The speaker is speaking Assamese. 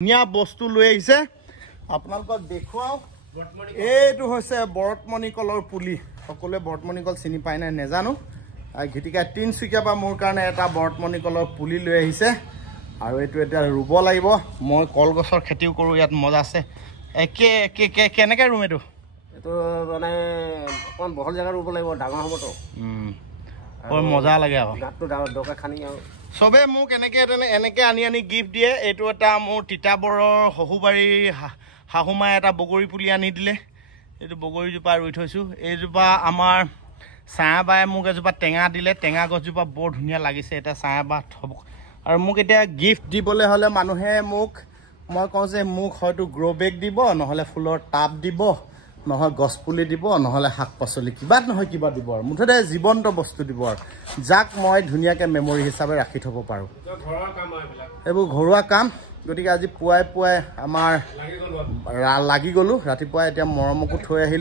ধুনীয়া বস্তু লৈ আহিছে আপোনালোকক দেখুৱাও এইটো হৈছে বৰতমণি কলৰ পুলি সকলোৱে বৰতমণি কল চিনি পায় নাই নেজানো ঘিটিকা তিনচুকীয়া পৰা মোৰ কাৰণে এটা বৰতমণি কলৰ পুলি লৈ আহিছে আৰু এইটো এটা ৰুব লাগিব মই কলগছৰ খেতিও কৰো ইয়াত মজা আছে কেনেকৈ ৰুম এইটো মানে অকণ বহল জেগা ৰুব লাগিব ডাঙৰ হ'বতো বৰ মজা লাগে আকৌ গাঁতটো দৰকাৰ খানি আৰু চবে মোক এনেকৈ আনি গিফ্ট দিয়ে এইটো এটা মোৰ তিতাবৰৰ শহুবাৰীৰ শাহুমাই এটা বগৰী পুলি আনি দিলে এইটো বগৰীজোপা ৰুই থৈছোঁ এইজোপা আমাৰ ছায়াবাই মোক এজোপা টেঙা দিলে টেঙা গছজোপা বৰ ধুনীয়া লাগিছে এটা ছায়াবাহ হ'ব আৰু মোক এতিয়া গিফ্ট দিবলৈ হ'লে মানুহে মোক মই কওঁ যে মোক হয়তো গ্ৰ' বেগ দিব নহ'লে ফুলৰ টাব দিব নহয় গছপুলি দিব নহ'লে শাক পাচলি কিবা নহয় কিবা দিব আৰু মুঠতে জীৱন্ত বস্তু দিব আৰু যাক মই ধুনীয়াকৈ মেমৰি হিচাপে ৰাখি থ'ব পাৰোঁ এইবোৰ ঘৰুৱা কাম গতিকে আজি পুৱাই আমাৰ লাগি গ'লোঁ ৰাতিপুৱাই এতিয়া মৰমকো থৈ আহিলোঁ